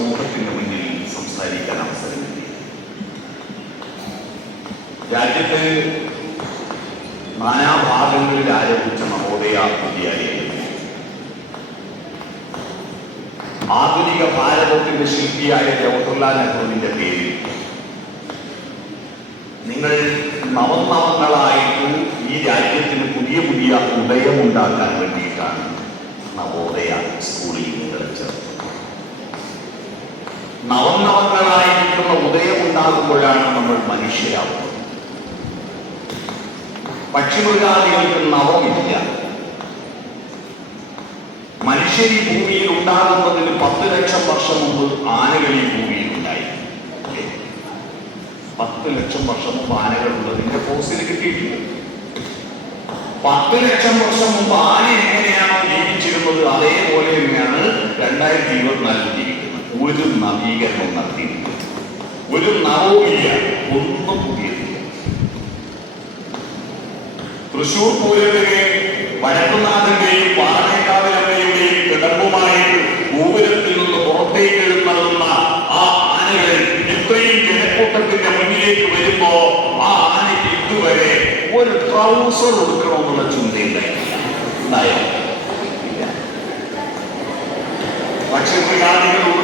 സമൂഹത്തിന് മുന്നിൽ സംസാരിക്കാൻ അവസരം കിട്ടി രാജ്യത്ത് നാനാഭാഗങ്ങളിൽ ആരംഭിച്ച നവോദയ വിദ്യാലയം ആധുനിക ഭാരതത്തിന്റെ ശില്പിയായ ജവഹർലാൽ നെഹ്റുവിന്റെ പേരിൽ നിങ്ങൾ നവനവങ്ങളായിട്ട് ഈ രാജ്യത്തിന് പുതിയ പുതിയ ഉദയമുണ്ടാക്കാൻ വേണ്ടിയിട്ടാണ് നവോദയ സ്കൂളിൽ നവനവങ്ങളായിരിക്കുന്ന ഉദയമുണ്ടാകുമ്പോഴാണ് നമ്മൾ മനുഷ്യരാകുന്നത് പക്ഷിമൃഗാദികൾക്ക് നവമില്ല. മനുഷ്യർ ഈ ഭൂമിയിൽ ഉണ്ടാകുന്നതിന് പത്ത് ലക്ഷം വർഷം മുമ്പ് ആനകൾ ഈ ഭൂമിയിൽ ഉണ്ടായി? പത്ത് ലക്ഷം വർഷം മുമ്പ് ആനകൾ ഉള്ളതിന്റെ ഫോസിൽ കിട്ടിയിട്ടില്ല. പത്ത് ലക്ഷം വർഷം മുമ്പ് ആന എങ്ങനെയാണോ ജീവിച്ചിരുന്നത് അതേപോലെ തന്നെയാണ് രണ്ടായിരത്തി ഇരുപത്തിനാലിൽ ജീവിക്കുന്നത്. ഒരു നവീകരണം നടത്തിയിട്ടില്ല. ഒരു നവവുമില്ല ഒന്നും പുതിയതില്ല. തൃശൂർ പൂരത്തിന് വടക്കുനാഥന്റെയും പാറമേക്കാവിലമ്മയുടെയും കിടമ്പുമായിട്ട് ഗോപുരത്തിൽ നിന്ന് പുറത്തേക്ക് എഴുന്നള്ളുന്ന ആ ആനകൾ ഇത്രയും ജനക്കൂട്ടത്തിന്റെ മുന്നിലേക്ക് വരുമ്പോ ആ ആനയ്ക്ക് ഇതുവരെ ഒരു ട്രൗസർ കൊടുക്കണമെന്നുള്ള ചിന്തയുണ്ടായിട്ടില്ല. ഉണ്ടായോ ഇല്ല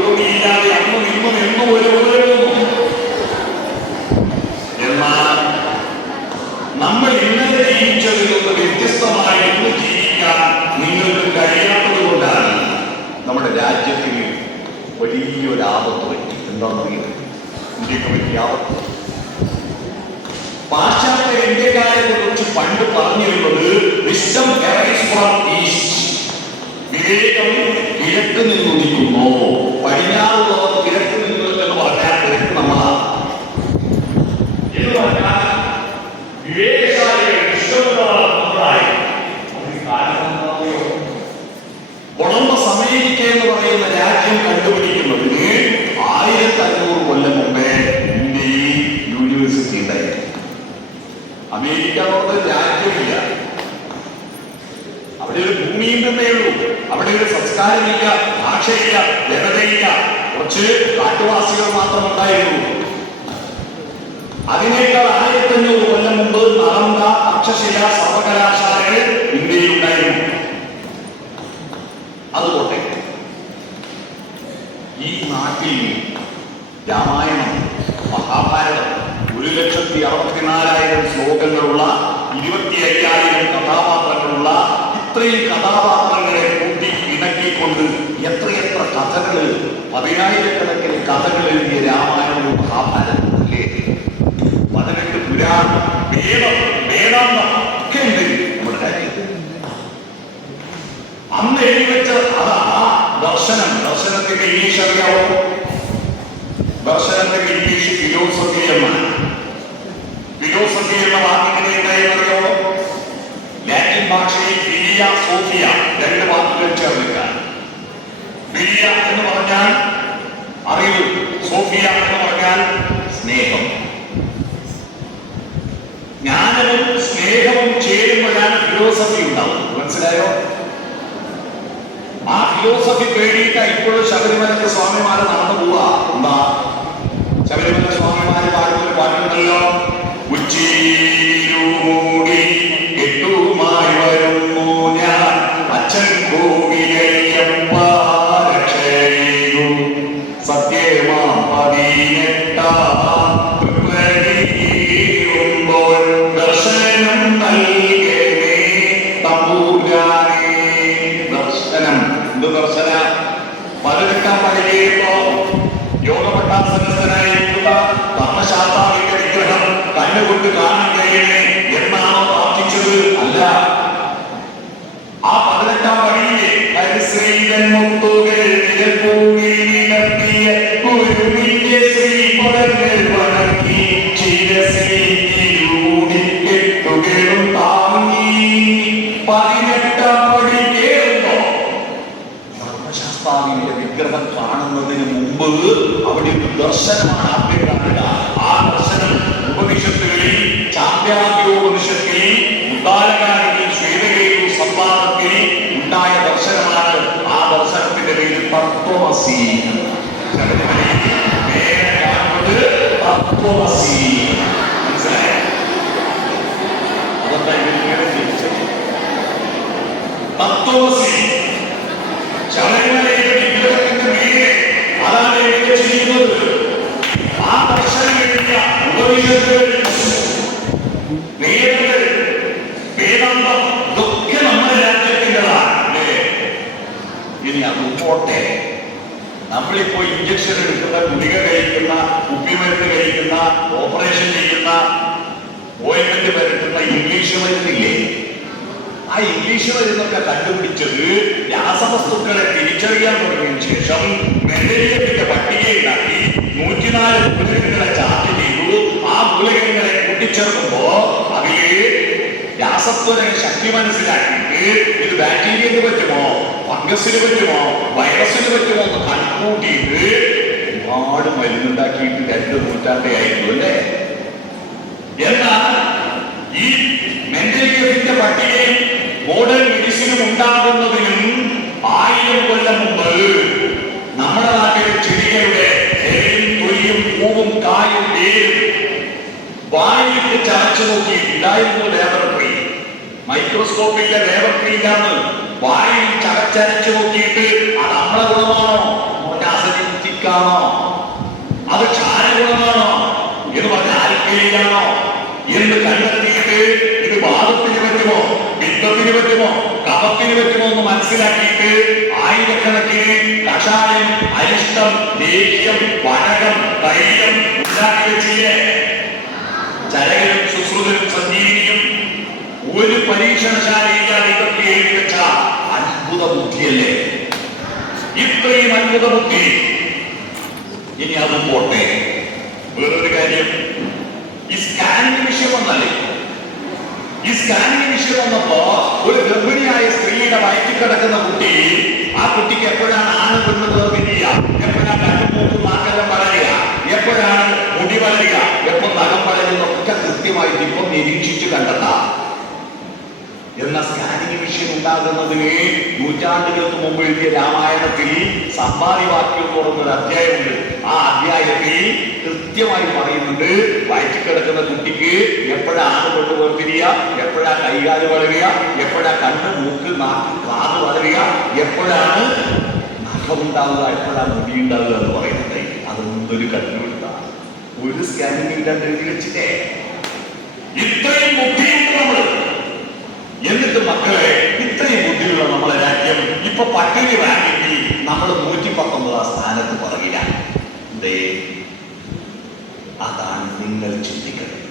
ഉടുതുണിയില്ലാതെ അന്നും ഇന്നും എന്നും ഒരു ഉയരുന്നു എന്നാൽ നമ്മൾ ഇന്നലെ ജീവിച്ചതിൽ നിന്ന് വ്യത്യസ്തമായി ഇന്ന് ജീവിക്കാൻ നിങ്ങൾക്ക് കഴിയാത്തത് കൊണ്ടാണ് നമ്മുടെ രാജ്യത്തിന് വലിയൊരു ആപത്ത് പറ്റി. എന്താണെന്നറിയാം ഇന്ത്യയ്ക്ക് വലിയ ആപത്ത്. പാശ്ചാത്യ ഇന്ത്യക്കാരെ കുറിച്ച് പണ്ട് പറഞ്ഞിരുന്നത് വിസ്റ്റം ഫ്രം ഈസ്റ്റ് വിവേകം കിഴക്ക് നിന്ന് ഉദിക്കുന്നു പടിഞ്ഞാറുള്ളവർ കിഴക്ക് നിന്ന് എന്ന് പറഞ്ഞാൽ കിഴക്ക് നമ്മളാണ് എന്ന് പറഞ്ഞാൽ വിവേകശാലികൾ വിശ്വമുള്ളവർ നമ്മളായി അതിന് കാരണം എന്താണെന്നറിയോ? കൊളംബസ് അമേരിക്ക എന്ന് പറയുന്ന രാജ്യം കണ്ടുപിടിക്കുന്നതിന് ആയിരത്തി അഞ്ഞൂറ് കൊല്ലം മുമ്പേ ഇന്ത്യയിൽ യൂണിവേഴ്സിറ്റി ഉണ്ടായി അമേരിക്ക എന്ന് പറഞ്ഞ രാജ്യമില്ല അവിടെ ഒരു ഭൂമിയും തന്നേ ഉള്ളൂ അവിടെ ഒരു സംസ്കാരമില്ല ഭാഷയില്ല ജനതയില്ല കുറച്ച് കാട്ടുവാസികൾ മാത്രം ഉണ്ടായിരുന്നു അതിനേക്കാൾ ആയിരത്തി അഞ്ഞൂറ് കൊല്ലം മുമ്പ് നളന്ദ അക്ഷശില സർവകലാശാലകൾ ഇന്ത്യയിൽ ഉണ്ടായിരുന്നു അതുകൊണ്ട് ഈ നാട്ടിൽ രാമായണം മഹാഭാരതം ഒരു ലക്ഷത്തി അറുപത്തിനാലായിരം ശ്ലോകങ്ങളുള്ള ഇരുപത്തി അയ്യായിരം കഥാപാത്രങ്ങളുള്ള ഇത്രയും കഥാപാത്രങ്ങളെ പതിനായിരക്കണക്കിന് കഥകൾ എഴുതിയ രാമായണവും മഹാഭാരതവും അല്ലേ പതിനെട്ട് പുരാണം വേദം വേദാന്തം ഒക്കെ ഉണ്ട് നമ്മുടെ രാജ്യത്ത്. അന്ന് എഴുതി വെച്ച അത് ആ ദർശനം. ദർശനത്തിന്റെ ഇംഗ്ലീഷ് അറിയാവോ? ദർശനത്തിന്റെ ഇംഗ്ലീഷ് ഫിലോസഫി എന്നാണ് ഫിലോസഫി എന്ന വാക്കിന്റെ എന്തായാലും അറിയാവോ? ലാറ്റിൻ ഭാഷയിൽ ഫിലിയ സോഫിയ രണ്ട് വാക്കുകൾ ചേർന്നിട്ടാണ് ഫിലിയ എന്ന് പറഞ്ഞാൽ അറിവ് സോഫിയ എന്ന് പറഞ്ഞാൽ സ്നേഹം. ജ്ഞാനവും സ്നേഹവും ചേരുമ്പോഴാണ് ഫിലോസഫി ഉണ്ടാവും. മനസ്സിലായോ? ആ ഫിലോസഫി പേടിയിട്ട ഇപ്പോഴും ശബരിമലയ്ക്ക് സ്വാമിമാരെ നടന്നു പോവാ. ദർശനമാണ് ആ പേരാണ് ആ ദർശനം ഉപനിഷത്തുകളിൽ ചാപ്യാഗ്യോപനിഷത്തിൽ ഉദ്ദാലകാരിൽ ശ്വേതകയിലും സംവാദത്തിൽ ഉണ്ടായ ദർശനമാണ് ആ ദർശനത്തിന്റെ പേര് തത്വമസി തത്വമസി മനസ്സിലായോ അതെന്താ തത്വമസി ആ ഇംഗ്ലീഷ് മരുന്നൊക്കെ കണ്ടുപിടിച്ചത് രാസവസ്തുക്കളെ തിരിച്ചറിയാൻ തുടങ്ങിയ ശേഷം മെലേറിയത്തിന്റെ പട്ടികയുണ്ടാക്കി നൂറ്റിനാല് മൂലകങ്ങളെ ചാർട്ട് ചെയ്തു. ആ മൂലകങ്ങളെ കൂട്ടിച്ചേർക്കുമ്പോ അതിൽ രാസത്വര ശക്തി മനസ്സിലാക്കിയിട്ട് ഇത് ബാക്ടീരിയക്ക് പറ്റുമോ ഫംഗസിന് പറ്റുമോ വൈറസിന് പറ്റുമോ എന്ന് കണക്കൂട്ടിയിട്ട് ഒരുപാട് മരുന്നുണ്ടാക്കിയിട്ട് രണ്ട് നൂറ്റാണ്ടേ ആയിരുന്നു അല്ലേ? എന്നാൽ ഈ മെന്റൽ ഹെൽത്തിന്റെ പട്ടികയും മോഡേൺ മെഡിസിനും ഉണ്ടാകുന്നതിനും ആയിരം കൊല്ലം മുമ്പ് നമ്മുടെ നാട്ടിലെ ചെടികളുടെ ഇലയും തൊലിയും പൂവും കായും വേരും. വായിലിട്ട് ചതച്ചു നോക്കി ഉണ്ടായിരുന്നു ലേബറട്ടറി മൈക്രോസ്കോപ്പിന്റെ ലേബറട്ടറി ഇല്ലാന്ന് വായിൽ ചതച്ചരച്ചു നോക്കിയിട്ട് അത് നമ്മളെ ഗുണമാണോ? മോനാസനിക്കാണോ അത് ക്ഷാരഗുണമാണോ എന്ന് പറഞ്ഞ ആൽക്കലിയാണോ എന്ന് കണ്ടെത്തിയിട്ട് പിത്തത്തിന് പറ്റുമോ? കഫത്തിന് പറ്റുമോ എന്ന് മനസ്സിലാക്കിയിട്ട് ആയിരക്കണക്കിന് കഷായം അരിഷ്ടം ദേഷ്യം വടകം തൈലം ഉണ്ടാക്കി വെച്ചില്ലേ? ചരകനും സുശ്രുതനും സഞ്ജീവിനിയും ഒരു പരീക്ഷണശാലയിലാണ് ഇതൊക്കെ എഴുതി വെച്ച അത്ഭുത ബുദ്ധിയല്ലേ ഇത്രയും അത്ഭുത ബുദ്ധി ഇനി അത് പോട്ടെ. വേറൊരു കാര്യം ഈ സ്കാനിംഗ് വിഷയം വന്നല്ലേ ഈ സ്കാനിങ് വിഷയം വന്നപ്പോ ഒരു ഗർഭിണിയായ സ്ത്രീയുടെ വയറ്റിൽ കിടക്കുന്ന കുട്ടി ആ കുട്ടിക്ക് എപ്പോഴാണ് ആണ് പെണ്ണ് വേർതിരിയുക എപ്പോഴാണ് കണ്ണും മാറ്റം വളരുക? എപ്പോഴാണ് മുടി വളരുക? എപ്പോൾ നഖം വളരുന്നൊക്കെ കൃത്യമായിട്ട് ഇപ്പൊ നിരീക്ഷിച്ചു കണ്ടെത്താം. എന്ന സ്കാനിങ് വിഷയം ഉണ്ടാകുന്നതിന് നൂറ്റാണ്ടുകൾക്ക് മുമ്പ് എഴുതിയ രാമായണത്തിൽ സമ്പാദിവാക്യം വാക്യം ഒരു അധ്യായമുണ്ട്. ആ അധ്യായത്തിൽ കൃത്യമായി പറയുന്നുണ്ട്. വയറ്റിൽ കിടക്കുന്ന കുട്ടിക്ക് എപ്പോഴാണ് കൊണ്ട് വേർതിരിയ? എപ്പോഴാ കൈകാൽ വളരുക എപ്പോഴാ കണ്ണ് മൂക്ക് നാക്ക് കാത് വളരുക എപ്പോഴാണ് നഖമുണ്ടാവുക? എപ്പോഴാ മുടി ഉണ്ടാവുക എന്ന് പറയുന്നത്? അതൊന്നൊരു കണ്ടുപിടുത്താണ് ഒരു സ്കാനിങ് എഴുതി വെച്ചിട്ടേ ഇത്രയും ബുദ്ധിയുണ്ട് നമ്മൾ എന്നിട്ട് മക്കളെ ഇത്രയും ബുദ്ധിയുള്ള നമ്മളെ രാജ്യം ഇപ്പൊ പട്ടിണി റാങ്കിങ്ങിൽ നമ്മൾ നൂറ്റി പത്തൊമ്പതാം സ്ഥാനത്ത് പറയില്ല. അതാണ് നിങ്ങൾ ചിന്തിക്കുന്നത്.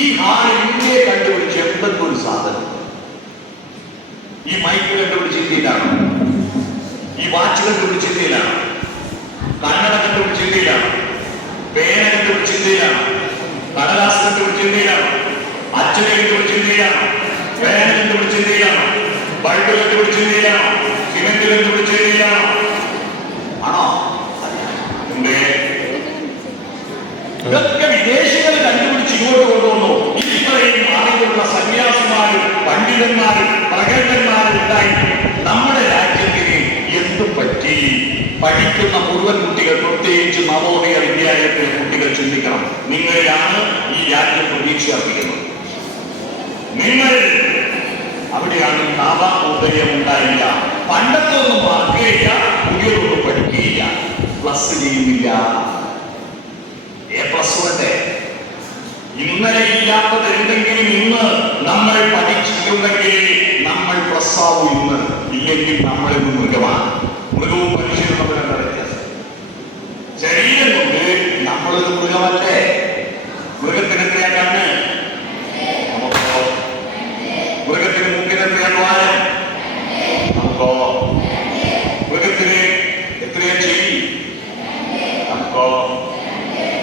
ഈ ഹാൾ ഇന്ത്യയെ കണ്ടുപിടിച്ച് എന്തെങ്കിലും സാധനം? ഈ മൈക്ക് കണ്ടുപിടിച്ച് ഇന്ത്യയിലാണ് ഈ വാച്ച് കണ്ടുപിടിച്ച് ഇന്ത്യയിലാണ് കന്നഡ കണ്ടുപിടിച്ച് ഇന്ത്യയിലാണ് പേന കണ്ടുപിടിച്ച് ഇന്ത്യയിലാണ് കടലാസ് കണ്ടുപിടിച്ച് ഇന്ത്യയിലാണ് അച്ഛനെ കണ്ടുപിടിച്ച് ഇന്ത്യയിലാണ് പേന കണ്ടുപിടിച്ച് ഇന്ത്യയിലാണ് ബൾബ് കണ്ടുപിടിച്ച് ഇന്ത്യയിലാണ് സിമെന്റ് കണ്ടുപിടിച്ച് ഇന്ത്യയിലാണ് ആണോ എന്തേ ഇതൊക്കെ വിദേശികൾ കണ്ടുപിടിച്ച് ഇങ്ങോട്ട് കൊണ്ടുവന്നു. ഇത്രയും ആളുകളുള്ള സന്യാസിമാരും പണ്ഡിതന്മാരും പ്രഗത്ഭന്മാരും ഉണ്ടായി. നമ്മുടെ രാജ്യത്തിന് എന്തു പറ്റി? പഠിക്കുന്ന മുഴുവൻ കുട്ടികൾ പ്രത്യേകിച്ച് നവോദയ വിദ്യാലയത്തിലെ കുട്ടികൾ ചിന്തിക്കണം. നിങ്ങളിലാണ് ഈ രാജ്യം പ്രതീക്ഷ അർപ്പിക്കുന്നത് നിങ്ങൾ അവിടെയാണ് നവോദയം ഉണ്ടായില്ല. പണ്ടത്തെ ഒന്നും മറക്കുകയില്ല പുതിയതൊന്നും പഠിക്കുകയില്ല. പ്ലസ് ചെയ്യുന്നില്ല ഇന്നലെ ഇല്ലാത്തത് എന്തെങ്കിലും ഇന്ന് നമ്മൾ പഠിച്ചിട്ടുണ്ടെങ്കിൽ നമ്മൾ പ്ലസ് ഇന്ന് ഇല്ലെങ്കിൽ നമ്മൾ ഇന്ന് മൃഗമാണ്. മൃഗവും മനുഷ്യനും തമ്മിൽ എന്താ വ്യത്യാസം. ശരീരം കൊണ്ട് നമ്മളൊരു മൃഗമല്ലേ? മൃഗത്തിന് എത്രയാ കണ്ണ്? നമുക്കോ മൃഗത്തിന് മൂക്കിന് എത്രയാ ദ്വാരം നമുക്കോ മൃഗത്തിന് എത്രയാ ചെവി? നമുക്കോ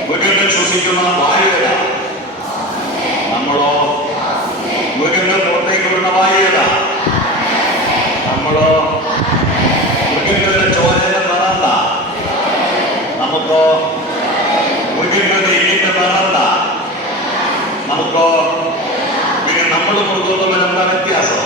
മൃഗങ്ങൾ ശ്വസിക്കുന്ന വായുവേത നമ്മളോ മൃഗങ്ങൾ പുറത്തേക്ക് വിടുന്ന വായുവേത നമ്മളോ മൃഗങ്ങളുടെ ചോദന നടന്ന നമുക്കോ മൃഗങ്ങളുടെ ഇരിന്റെ നടന്ന നമുക്കോ പിന്നെ നമ്മൾ തമ്മിൽ എന്താ വ്യത്യാസം?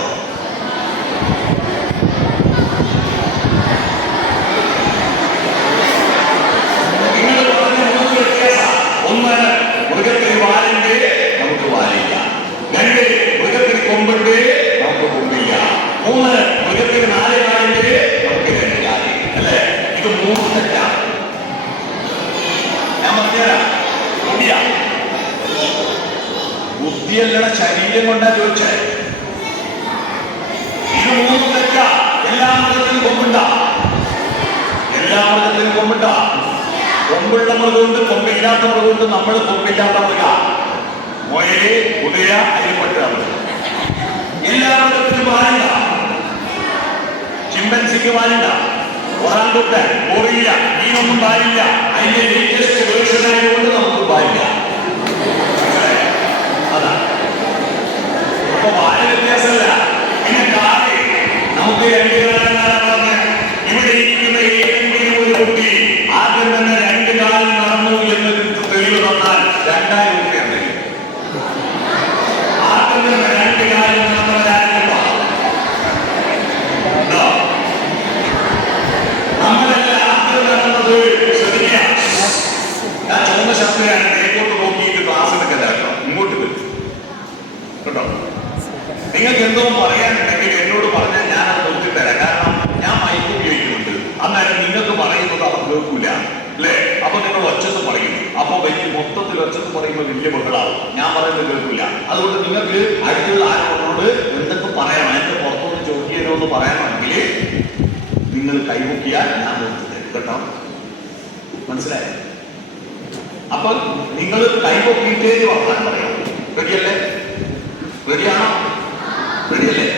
ചിമ്പൻസിക്ക് പാലില്ല ഒറാങ്കുട്ടൻ ഗോറില്ല നീനൊന്നും പാലില്ല അതിന്റെ ലേറ്റസ്റ്റ് വേർഷൻ ആയതുകൊണ്ട് നമുക്ക് പാലില്ല? അതാണ് അപ്പൊ വായ വ്യത്യാസമല്ല. പിന്നെ കാൽ നമുക്ക് രണ്ട് പറഞ്ഞ് ഇവിടെ ഇരിക്കുന്ന ഏതെങ്കിലും ഒരു കുട്ടി രണ്ട് കാലിൽ നടന്നു എന്നതിന് തെളിവ് തന്നാൽ രണ്ടായിരം തന്നെ രണ്ട് കാലിൽ ഉണ്ടോ നമ്മളെല്ലാം ആദ്യം നടന്നത് ശ്രദ്ധിക്കുക ഞാൻ ശബ്ദമാണ് തേക്കോട്ട് നോക്കിയിട്ട് ക്ലാസ് എടുക്കലാട്ടോ ഇങ്ങോട്ട് വരും. കേട്ടോ? നിങ്ങൾക്ക് എന്തോ പറയാനുണ്ടെങ്കിൽ എന്നോട് പറഞ്ഞാൽ ഞാൻ അത് നോക്കിത്തരാം കാരണം ഞാൻ മൈക്ക് ഉപയോഗിക്കുന്നുണ്ട്. അന്നേരം നിങ്ങൾക്ക് പറയുന്നത് അവർ കേൾക്കൂല. അല്ലേ? അപ്പൊ നിങ്ങൾ ഒച്ചത്ത് പറയും. അപ്പൊ വലിയ മൊത്തത്തിൽ ഒച്ചത്ത് പറയുമ്പോൾ വലിയ മക്കളാവും ഞാൻ പറയുന്നത് കേൾക്കൂല. അതുകൊണ്ട് നിങ്ങൾക്ക് അടുത്തുള്ള ആരോടോട് എന്തൊക്കെ പറയണം? എന്റെ പുറത്തുനിന്ന് ചോദിക്കാനോ എന്ന് പറയണമെങ്കിൽ നിങ്ങൾ കൈമുക്കിയാൽ ഞാൻ നോക്കിത്തരും കേട്ടോ? മനസ്സിലായോ? അപ്പൊ നിങ്ങൾ കൈപൊക്കിയിട്ടേ വർത്താൻ പറയാം. റെഡിയല്ലേ റെഡിയാണോ റെഡിയല്ലേ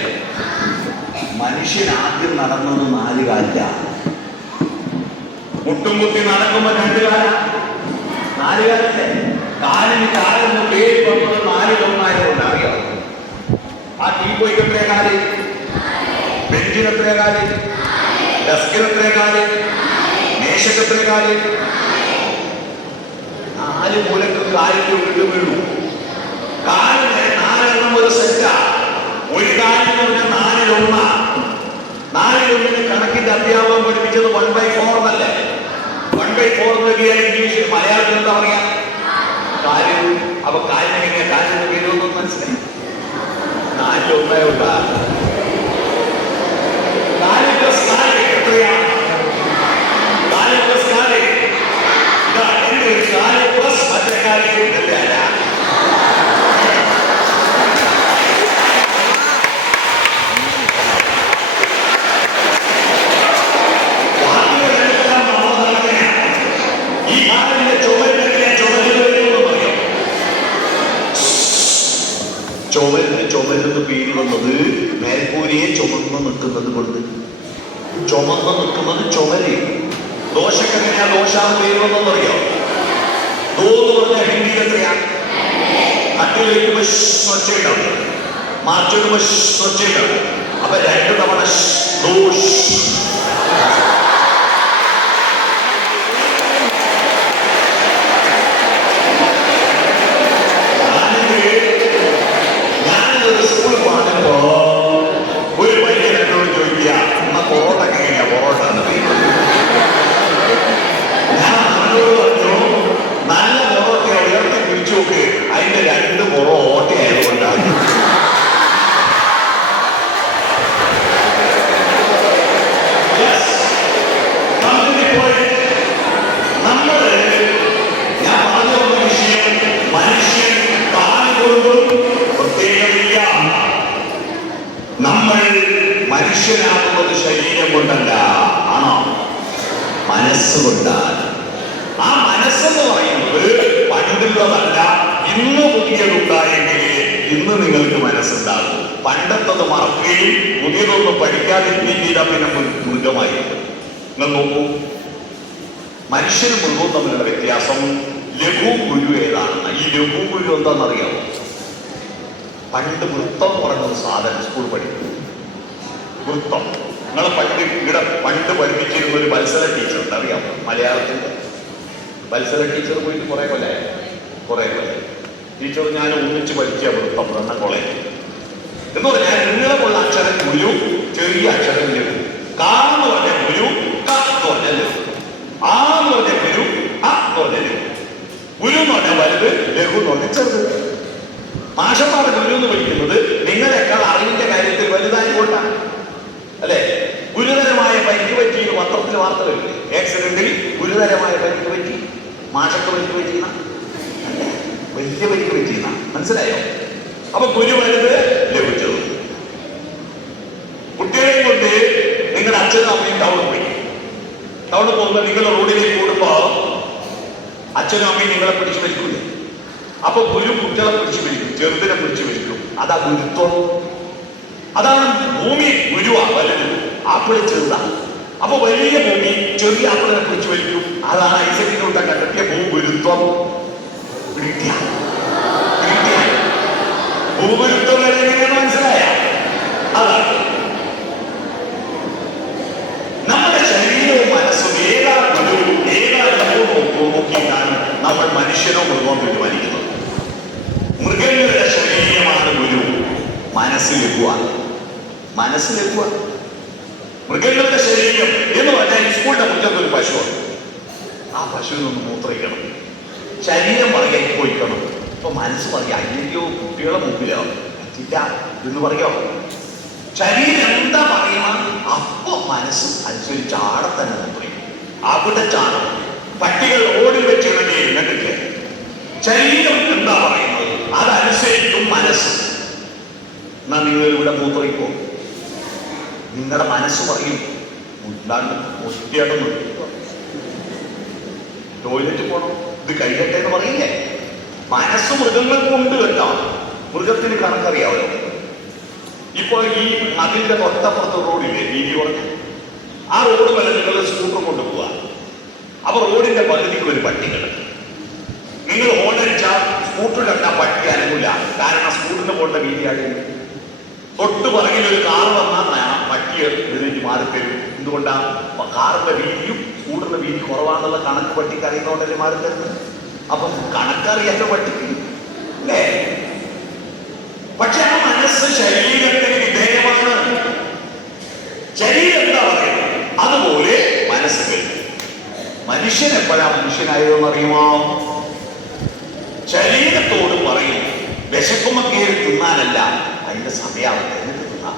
മനുഷ്യൻ ആദ്യം നടന്നത് നാല് കാലില മുട്ടുംകുത്തി നടക്കുമ്പോ രണ്ട് കാല. നാല് കാലല്ലേ? കാലിന് കാലെന്ന് പേര് നാല് നാലിലൊന്നായതുകൊണ്ട് അറിയാം. ആ ടീ പോയിക്ക് എത്ര കാൽ? ബെഞ്ചിന് എത്ര കാൽ? ഡെസ്കിന് എത്ര കാൽ? മേശക്ക് നാല് മൂലക്ക് കാലിന്റെ ഉള്ളിൽ വീണു കാലിന് നാലെണ്ണം ഒരു സെറ്റാ ഒരു കാലിന് പറഞ്ഞാൽ നാലിലൊന്ന നാലിലൊന്നിന് കണക്കിന്റെ അധ്യാപകം പഠിപ്പിച്ചത് വൺ ബൈ ഫോർ എന്നല്ലേ? വൺ ബൈ ഫോർ എന്ന് ഇംഗ്ലീഷ് മലയാളത്തിൽ എന്താ പറയാ? കാര്യം അപ്പൊ കാലിന് എങ്ങനെ കാലിന്റെ പേരൊന്നും മനസ്സിലായി. നാലിലൊന്നേ ഉണ്ടാ? നാല് പ്ലസ് എത്രയാണ് നാല് പ്ലസ് നാല് ഇതാ എന്റെ ഒരു നാല് പ്ലസ് മറ്റേ കാര്യം ഇതല്ലേ അല്ല വാക്കുകളെല്ലാം നമ്മൾ തന്നെയാണ്. ഈ കാലിന്റെ ചുമലിനെ ചുമലിൽ വരുമെന്ന് പറയും. ചുമലിന് ചുമലെന്ന് പേര് വന്നത് മേൽക്കൂരയെ ചുമന്ന് നിൽക്കുന്നത് കൊണ്ട്. ചുമന്ന് നിൽക്കുന്നത് ചുമൽ ദോശക്കെങ്ങനെയാ ദോശാന്ന് പേര് വന്നെന്നറിയോ ദോന്ന് പറഞ്ഞ ഹിന്ദിയിൽ എത്രയാ അട്ടിലേക്ക് ഒച്ചയുണ്ടാവും മാറ്റിടുമ്പോ ഒച്ചയുണ്ടാവും അപ്പൊ രണ്ട് തവണ ദോഷ് ഞാനൊരു സ്കൂളിൽ പോകുമ്പോ ഒരു പയ്യൻ എന്നോട് ചോദിക്കുക എന്നാ പൊറോട്ട എങ്ങനെയാ പൊറോട്ട എന്ന് പറയുന്നത് ഞാൻ അവനോട് പറഞ്ഞു നല്ല പൊറോട്ട ഉയർത്തി പിടിച്ചു നോക്ക് അതിന്റെ രണ്ട് പൊറ ഓട്ടയായതുകൊണ്ടാണ് Yes. Come to the point. നമ്മൾ ഞാൻ പറഞ്ഞ ഒരു വിഷയം മനുഷ്യൻ കാലുകൊണ്ടും പ്രത്യേകമില്ല നമ്മൾ മനുഷ്യനാകുന്നത് ശരീരം കൊണ്ടല്ല ആണോ മനസ്സുകൊണ്ടാണ് ആ മനസ്സെന്ന് പറയുന്നത് പണ്ടുള്ളതല്ല ഇന്ന് പുതിയതുണ്ടായെങ്കിൽ ഇന്ന് നിങ്ങൾക്ക് മനസ്സുണ്ടാകും പണ്ടത്തത് മറക്കുകയും പുതിയതൊന്നും പഠിക്കാതിരിക്കുകയും ചെയ്താൽ പിന്നെ മൃ- മൃഗമായിരിക്കും. നിങ്ങൾ നോക്കൂ. മനുഷ്യനും മൃഗവും തമ്മിലുള്ള വ്യത്യാസം ലഘു ഗുരു ഏതാണെന്ന്? ഈ ലഘു ഗുരു എന്താണെന്നറിയാമോ പണ്ട് വൃത്തം പറയുന്ന സാധനം സ്കൂൾ പഠിക്കും. വൃത്തം. നിങ്ങൾ പണ്ട് ഇവിടെ പണ്ട് പഠിപ്പിച്ചിരുന്ന ഒരു മത്സര ടീച്ചർ ഉണ്ട്. അറിയാമോ? മലയാളത്തിന്റെ. മത്സര ടീച്ചർ പോയിട്ട് കുറെ കൊല്ലായി. കുറെ കൊല്ലായി. ടീച്ചർ ഞാൻ ഒന്നിച്ച് പഠിച്ച വൃത്തം. എന്ന കോളേജ് എന്ന് പറഞ്ഞാൽ നീളമുള്ള അക്ഷരം ഗുരു ചെറിയ അക്ഷരം ലഘു കാ എന്ന് പറഞ്ഞ ഗുരു ക പറഞ്ഞ ലഘു ആ എന്ന് പറഞ്ഞ ഗുരു അ എന്ന് ഗുരു. എന്ന് പറഞ്ഞാൽ വലുത് ലഘു എന്ന് പറഞ്ഞ ചെറുത്. മാഷന്മാർ ഗുരു എന്ന് വിളിക്കുന്നത് നിങ്ങളെക്കാൾ അറിവിന്റെ കാര്യത്തിൽ വലുതായിക്കൊണ്ടാണ് അല്ലെ? ഗുരുതരമായ പരിക്ക് പറ്റിയത് പത്രത്തിൽ വാർത്ത വരില്ലേ ആക്സിഡന്റിൽ ഗുരുതരമായ പരിക്ക് പറ്റി. മാഷക്ക് പരിക്ക് പറ്റിയെന്ന? വലിയ പരിക്ക് പറ്റിയെന്ന? മനസ്സിലായോ? അപ്പൊ ഗുരു വലുത് ലഭിച്ചത് കുട്ടികളെയും കൊണ്ട് നിങ്ങളുടെ അച്ഛനും അമ്മയും ടൗണിൽ പോയി. ടൗണിൽ പോകുമ്പോൾ നിങ്ങൾ റോഡിലേക്ക് കൂടുമ്പോ അച്ഛനും അമ്മയും നിങ്ങളെ പിടിച്ചു വലിക്കൂലേ? അപ്പൊ ഗുരു കുട്ടികളെ പിടിച്ചു വലിക്കും ചെറുതിനെ പിടിച്ചു വലിക്കും. അതാ ഗുരുത്വം. അതാണ് ഭൂമി ഗുരുവാ വലുത് ആപ്പിൾ ചെറുതാ. അപ്പൊ വലിയ ഭൂമി ചെറിയ ആപ്പിളിനെ പിടിച്ചു വലിക്കും. അതാണ് ഐസക്കിനോട്ട കണ്ടെത്തിയ ഭൂഗുരുത്വം. ഗുരുത്വം പിടിക്കുക. ശരീരം എന്ന് ശരീരം പറയാൻ പോയിക്കണം അപ്പൊ മനസ്സ് പറയാ അയ്യോ കുട്ടികളെ മുമ്പിലോ പറ്റില്ല. എന്ന് പറയോ? ശരീരം എന്താ പറയുക അപ്പൊ മനസ്സ് അനുസരിച്ച് ആടെ തന്നെ മൂത്രയും അവിടെ ചാടും. പട്ടികൾ ഓടി വെച്ച് എന്നിട്ട് ശരീരം എന്താ പറയുന്നത്? അതനുസരിക്കും മനസ്സ്. എന്നാ നിങ്ങൾ ഇവിടെ മൂത്രയിപ്പോ നിങ്ങളുടെ മനസ്സ് പറയും മുഷ്ടിയായിട്ടൊന്നും ടോയ്ലറ്റ് പോകണം ഇത് കഴിയട്ടെ എന്ന് പറയില്ലേ? മനസ്സ് മൃഗങ്ങൾക്ക് ഉണ്ട് കേട്ടോ. മൃഗത്തിന് കണക്കറിയാവല്ലോ ഇപ്പൊ ഈ അതിന്റെ തൊട്ടപ്പുറത്ത് റോഡില്ലേ വീതി കുറഞ്ഞ്? ആ റോഡ് വരെ നിങ്ങൾ സ്കൂട്ടർ കൊണ്ടുപോവുക. അപ്പൊ റോഡിന്റെ പകുതിക്ക് ഒരു പട്ടി കിടക്കും നിങ്ങൾ ഓടടിച്ചാൽ സ്കൂട്ടർ കണ്ടാൽ പട്ടി അനുകൂല. കാരണം സ്കൂട്ടറിന് പോകേണ്ട വീതിയായിട്ട് തൊട്ട് പറകിൽ ഒരു കാർ വന്നാൽ പട്ടിയെ പട്ടി എഴുന്നേറ്റ് മാറിത്തരും എന്തുകൊണ്ടാ? കാറിന്റെ വീതിയും സ്കൂട്ടറിന്റെ വീതി കുറവാണെന്നുള്ള കണക്ക് പട്ടിക്ക് അറിയുന്നതുകൊണ്ടല്ലേ മാറിത്തരുന്നത് അപ്പം കണക്കറിയാത്ത പഠിക്കും അല്ലേ? പക്ഷെ ആ മനസ്സ് ശരീരത്തിന് വിധേയമാണ്. ശരീരം എന്താ പറയുന്നത്? അതുപോലെ മനസ്സ് മനുഷ്യൻ എപ്പോഴാ മനുഷ്യനായതെന്ന് അറിയുമോ ശരീരത്തോട് പറയും വിശക്കുമ്പോ കയറി തിന്നാനല്ല അതിന്റെ എന്നിട്ട് തിന്നാം.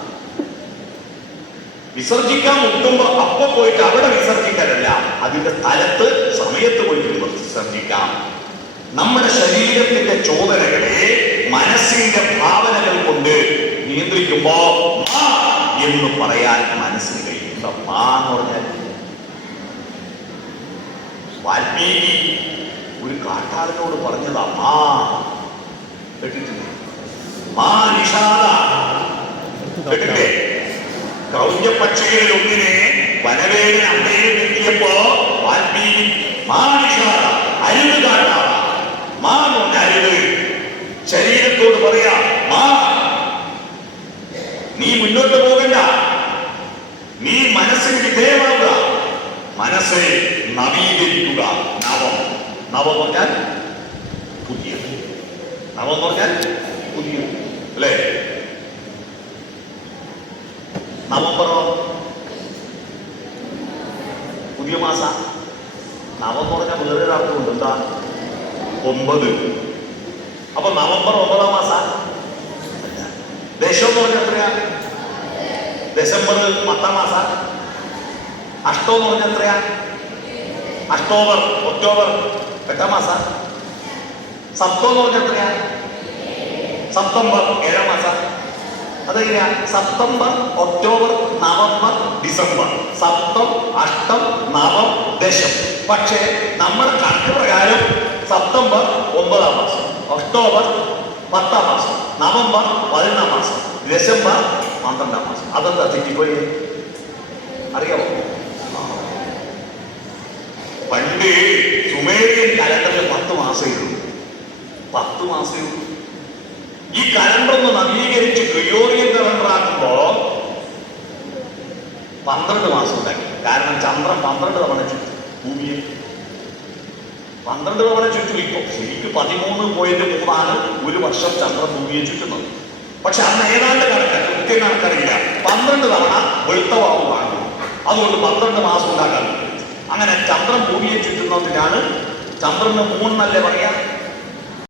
വിസർജിക്കാൻ മുട്ടുമ്പോ അപ്പൊ പോയിട്ട് അവിടെ വിസർജിക്കാനല്ല അതിന്റെ സ്ഥലത്ത് സമയത്ത് പോയിട്ട് വിസർജിക്കാം. നമ്മുടെ ശരീരത്തിന്റെ ചോദനകളെ മനസ്സിന്റെ ഭാവനകൾ കൊണ്ട് നിയന്ത്രിക്കുമ്പോ എന്ന് പറയാൻ മനസ്സിന് കഴിയുന്ന മാ എന്ന് പറഞ്ഞാൽ വാൽമീകി ഒരു കാട്ടാളനോട് പറഞ്ഞതാ മാ. കേട്ടിട്ടില്ലേ? മാ നിഷാദ. കേട്ടില്ലേ ക്രൗര്യപക്ഷികളിൽ ഒന്നിനെ വനവേദന അമ്മയെ കിട്ടിയപ്പോ വാൽമീകി മാ നിഷാദ അരുത് കാട്ടാള. മാ ശരീരത്തോട് പറയാ മാ നീ മുന്നോട്ട് പോകണ്ട. നീ മനസ്സിന് വിധേയമാവുക. മനസ്സെ നവീകരിക്കുക. നവം. നവം പറഞ്ഞാൽ പുതിയത് നവം പറഞ്ഞാൽ പുതിയത് അല്ലേ? നവംബർ പുതിയ മാസ. നവം പറഞ്ഞ വേറൊരു അർത്ഥമുണ്ട്. എന്താ? ഒമ്പത്. അപ്പൊ നവംബർ ഒമ്പതാം മാസ? ദശം എന്ന് പറഞ്ഞാൽ എത്രയാ? ഡിസംബർ പത്താം മാസ? അഷ്ടോ എന്ന് പറഞ്ഞാൽ എത്രയാ? അക്ടോബർ ഒക്ടോബർ എട്ടാം മാസ? സപ്തം എന്ന് പറഞ്ഞാൽ എത്രയാ? സപ്തംബർ ഏഴാം മാസ? അതെങ്ങനെയാ? September October November December. സപ്തം അഷ്ടം നവം ദശം. പക്ഷേ നമ്മുടെ കണക്ക് പ്രകാരം സപ്തംബർ ഒമ്പതാം മാസം ഒക്ടോബർ പത്താം മാസം നവംബർ പതിനൊന്നാം മാസം ഡിസംബർ പന്ത്രണ്ടാം മാസം. അതെന്താ തെറ്റിപ്പോയി അറിയാമോ പണ്ട് സുമേറിയൻ കലണ്ടറിൽ പത്ത് മാസമേ ഉള്ളൂ. പത്ത് മാസമേ ഉള്ളൂ. ഈ കലണ്ടർ ഒന്ന് നവീകരിച്ച് ഗ്രിഗോറിയൻ കലണ്ടർ ആക്കുമ്പോ പന്ത്രണ്ട് മാസം ഉണ്ടാക്കി. കാരണം ചന്ദ്രൻ പന്ത്രണ്ട് തവണ ചുറ്റും ഭൂമിയെ പന്ത്രണ്ട് തവണ ചുറ്റും ഇപ്പൊ ശരിക്കും പതിമൂന്ന് പോയിന്റ് മൂന്നാണ് ഒരു വർഷം ചന്ദ്രൻ ഭൂമിയെ ചുറ്റുന്നത് പക്ഷെ അന്ന് ഏതാണ്ട് കണക്ക് കൃത്യം കണക്കറിയില്ല. പന്ത്രണ്ട് തവണ വെളുത്തവാവ് വാങ്ങും. അതുകൊണ്ട് പന്ത്രണ്ട് മാസം ഉണ്ടാക്കാൻ അങ്ങനെ ചന്ദ്രൻ ഭൂമിയെ ചുറ്റുന്നതിനാണ് ചന്ദ്രന് മൂന്നല്ലേ പറയാ